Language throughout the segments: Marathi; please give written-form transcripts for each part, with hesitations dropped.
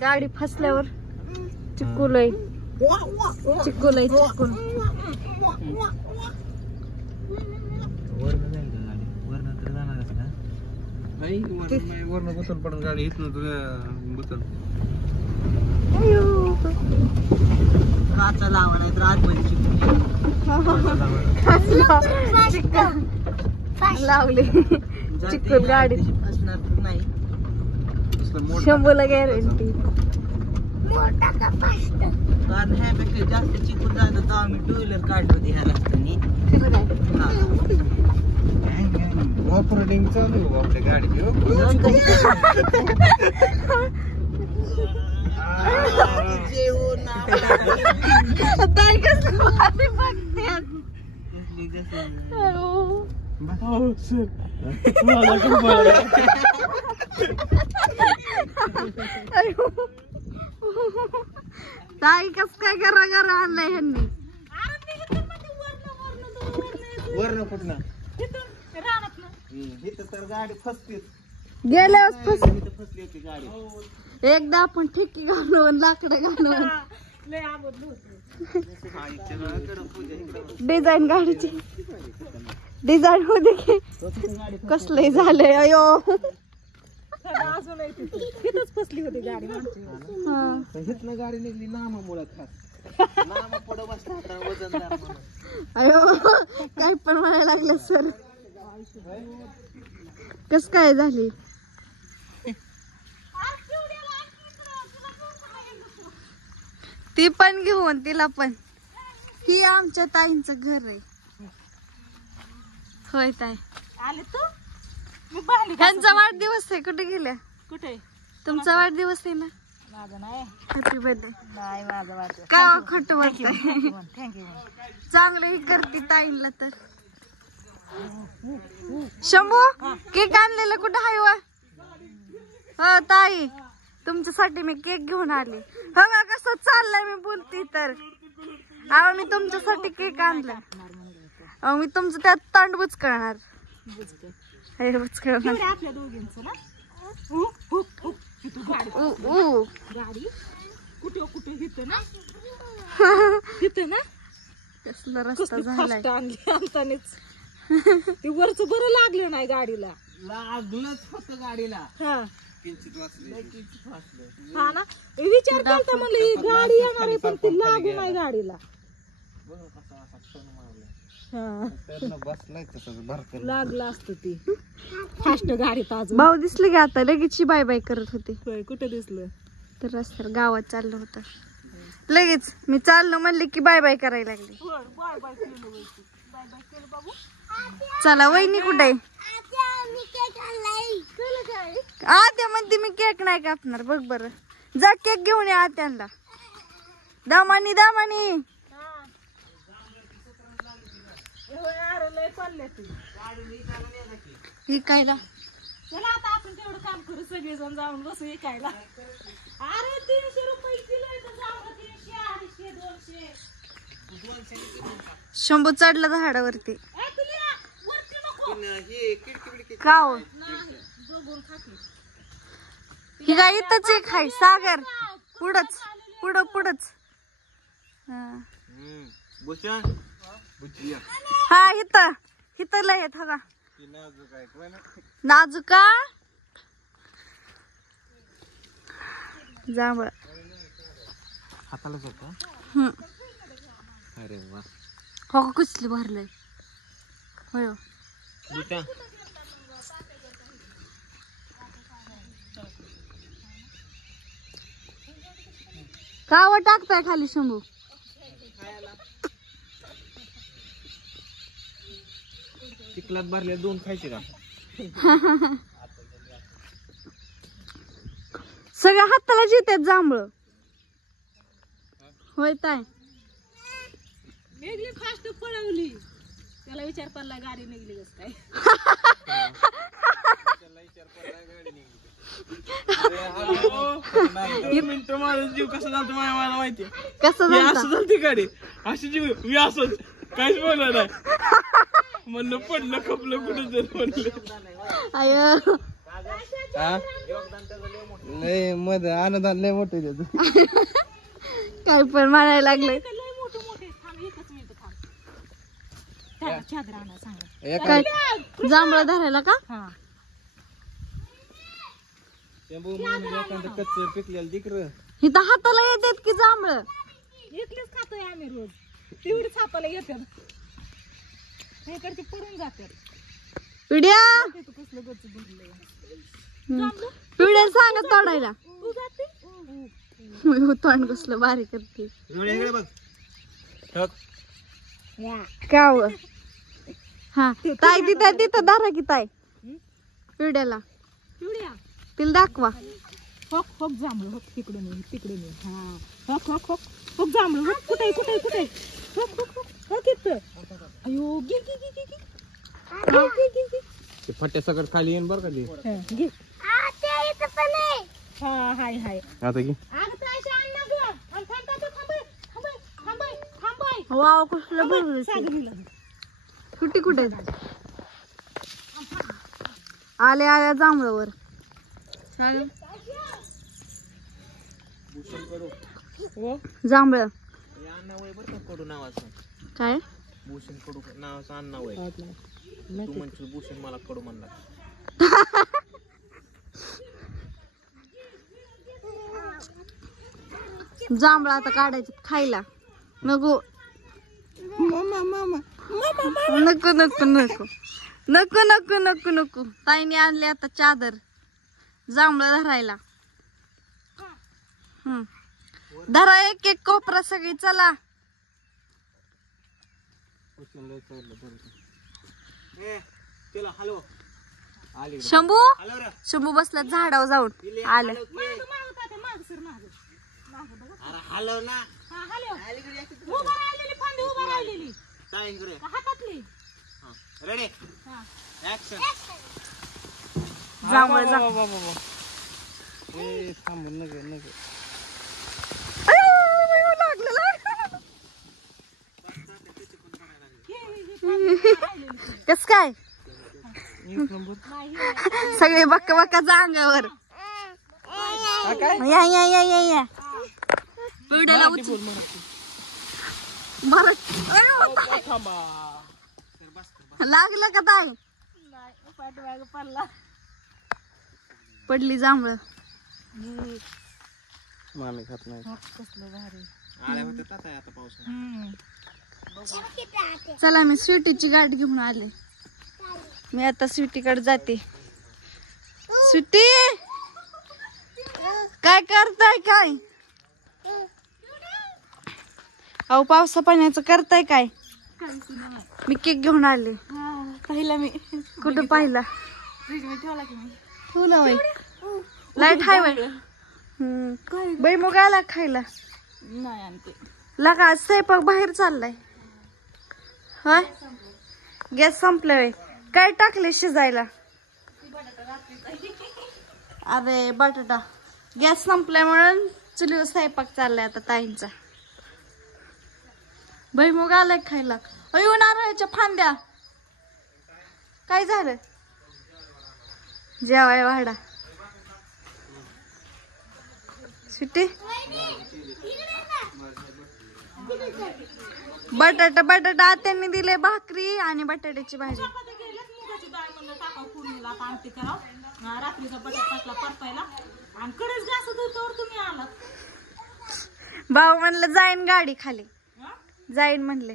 गाडी फसल्यावर चिक्कुलय चिक्कुलय चिक्कुल वरण बसल पडून गाडी इथून बसल काचा लावा नाही तर आतमध्ये चिक्कल लावली चिक्कुल गाडी असणार तर नाही. शंभूला गॅरंटी कारण ह्यापेक्षा जास्त चिकून झालं तर आम्ही टू व्हीलर काढली होती ह्या रस्त्याने. ऑपरेटिंग चालू आहे आपल्या गाडीची ताई कस काय करा करा आणलाय ह्यांनी वरण कुठं इथं तर गाडी फसते गेल्यावर फसली होती गाडी. एकदा आपण ठेकी घालून लाकडं घालून डिझाईन गाडीची डिझाईन होते की कसलंही झालंय अयो फसली होती गाडी. हिथनं गाडी निघली नामामुळे खास नामा पुढं बसला वजनदार म्हणून. अयो काय पण म्हणायला लागलं सर कस काय झाली ती पण घेऊन तिला पण ही आमच्या ताईंचं घर आहे होय ताई आले तू ह्यांचा वाढदिवस आहे कुठे गेल्या कुठे तुमचा वाढदिवस आहे ना माझं नाही हॅपी बर्थडे नाही माझं वाटत काय खोट वाटतंय थँक्यू. चांगलं ही करते ताईंला तर शंभू केक आणलेला कुठं आहे वा हो ताई तुमच्यासाठी मी केक घेऊन आले हो का कसं चाललंय मी बोलते तर अहो मी तुमच्यासाठी केक आणला अहो मी तुमचं त्यात तांड बुचकळणार बुचकळणार आपल्या दोघींचं ना गाडी कुठे कुठे घेतो ना तिथे ना कसला रस्ता झालाय आणतानीच ते वरच बरं लागलं नाही गाडीला लागलंच फक्त गाडीला हा किंचित वाचले हा ना विचार करता म्हणलं ही गाडी येणार आहे पण ती लागू नाही गाडीला बसलाय तसं भरत लागलं असत ती फास्ट गाडीत अजून भाऊ दिसले की आता लगेच बाय बाय करत होते कुठे दिसलं तर रस्त्यावर गावात चाललं होतं लगेच मी चाललो म्हणले की बाय बाय करायला लागले चला वहिनी कुठे आत्या म्हणते मी केक नाही कापणार बघ बरं जा केक घेऊन या आत्यांना दामानी दामानी विकायला चला आता आपण तेवढं काम करू सगळेजण जाऊन बसू विकायला. अरे 300 रुपये किलो आहे तर जाऊ 300 200 शंभू चढला झाडावरती वरती नको का हो? ही काय इथंच एक आहे सागर पुढच पुढं पुढच हा इथं इथं लय आहेत हा नाजुका जांभळ हाताला होता अरे वा हो कुचली भरलंय होय कावं टाकताय खाली शंभू चिखलात भरले 2 खायचे का सगळ्या हाताला जितात जांभळ होय ताय निघली फास्ट पळवली त्याला विचार पडला गाडी निघली कस काय मिनिटं माझा जीव कसा झाला मला माहिती कसं असं झालती गाडी अशी जीव मी असंच काहीच बोलणार नाही म्हणलं पडलं खपलं कुठे जर म्हणलं आय हा? लय मध अनुदान लय मोठं आहे त्याचं. काय पण म्हणायला लागले. लय मोठे मोठे. थांब एकच मिनिट थांब. त्याला चादर आणा सांगा. एका काय जांभळं धरायला का? हा. शंभू म्हणून एखादं कच्चं पिकलेलं दिकर. इथं हाताला येतात की जांभळं? इथलेच खातोय आम्ही रोज. तेवढी छापाला येतात. इकडचे पडून जातात. पिढ्या तिथं कसलं गच्च भरलंय. पिढ्या सांगा तोडायला. तू जाते? तोंड कसलं बारीक करते. इकडे बघ. ठक. काव हा ताई तिथं तिथं धरा की ताई पिढ्याला पिवड्या. तिला दाखवा. होक होक जांभळं होक तिकडून ये तिकडून ये. हा होक होक होक होक जांभळं होक. कुठे कुठे कुठे होक होक होक होक इथं. अयो गे गे गे गे गे. गे गे गे गे. ते फट्या सगळं खाली येईन बरं का ते. हा, घे. हा हाय हाय. आता की अगं तायशा आण ना गं. थांब थांब थांब थांब थांब थांब थांब. वाव कसलं भरलं. सागरीला. कुठे कुठे आले आल्या जांभळावर. जांभळ हे अण्णावय बरं का कडू नावाचं. काय भूषण कडू नावाचं अण्णावय. तू म्हणशील भूषण मला कडू म्हणला. जांभळा आता काढायचं खायला. नको नको नको नको नको नको नको नको. ताईने आणले आता चादर जांभळं धरायला. धरा एक एक कोपरा सगळी चला. तिला हलव. आली शंभू हलव रे. शंभू बसला झाडावर जाऊन आलं. अरे हलव ना. हा हॅलो. उभा राहिलेली फांदी उभा राहिलेली. टाइम हातातली. रेडी हा. ऍक्शन. जांभळ जा. ए थांब नग नग. कस काय सगळे बक्का बक्काच्या अंगावर. या या या या या पिढ्याला लागलं का ताई? पाठीमागं पडला. पडली जांभळ. मामी खात नाही. कसलं भारी. आल्या होत्या आता पावसाळ्यात. चला मी स्वीटीची गाठ घेऊन आले. मी आता स्वीटीकडे जाते. स्वीटी काय करताय काय? अहो पावसा पाण्याचं करताय काय? मी केक घेऊन आले. पाहिला मी. कुठं पाहिला? ठेवला की मी. ठेवला वय. लाईट हाय वय. बैमुग आला खायला. नाही आणते. लगा स्वयंपाक बाहेर चाललाय. हा गॅस संपलाय. काय टाकले शिजायला? अरे बटाटा. गॅस संपलाय म्हणून चुलीवर स्वयंपाक चाललाय आता ताईंचा. भुईमुग आलाय खायला. अयो नारळाच्या फांद्या. काय झालं? जेवाय वाडा. सुट्टी बटाटा बटाटा आत्यांनी दिले भाकरी आणि बटाट्याची भाजी. मुगाची डाळ म्हणलं टाकाव फोडणीला आता आमटी कराव. रात्रीचा बटाटा टाकला परतायला आणि कडेच गॅस होतो तुम्ही आलात. भाऊ म्हणलं जाईन गाडी खाली. जाईन म्हणले.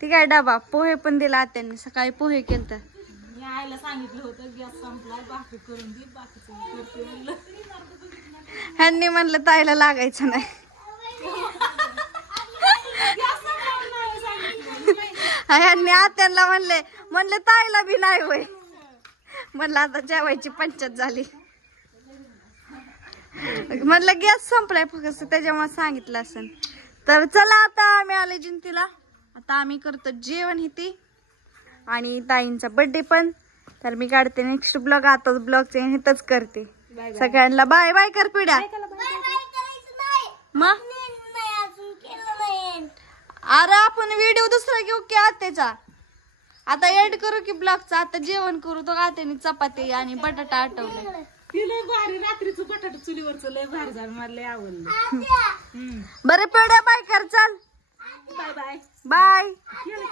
ती काय डबा पोहे पण दिला आत्यांनी. सकाळी पोहे केलत. मी आईला सांगितलं होतं गॅस संपलाय भाकरी करून दे बाकीचं करते म्हणलं. ह्यांनी म्हणलं ताईला लागायचं नाही. ह्यांनी आत्यांना म्हणले ताईला बी नाही होय. म्हणलं आता जेवायची पंचायत झाली. म्हणलं गॅस संपलाय फक्त त्याच्यामुळे सांगितलं असेल. तर चला आता आम्ही आले जिंतीला. आता आम्ही करतो जेवण हिती आणि ताईंचा बर्थडे पण. तर मी काढते नेक्स्ट ब्लॉग. आता ब्लॉगचे हितच करते. सगळ्यांना बाय बाय कर पिढ्या. मग अरे आपण व्हिडिओ दुसरा घेऊ की आत्याचा. आता एड करू की ब्लॉगचा. आता जेवण करू. तो गात्याने चपाती आणि बटाटा आटवलाय. ती लय भारी रात्रीचं बटाटा चुलीवरचं लय भारी झालं, मला लय आवडलं. बरे पेड्या बाय कर. चल बाय बाय. बाय. केलं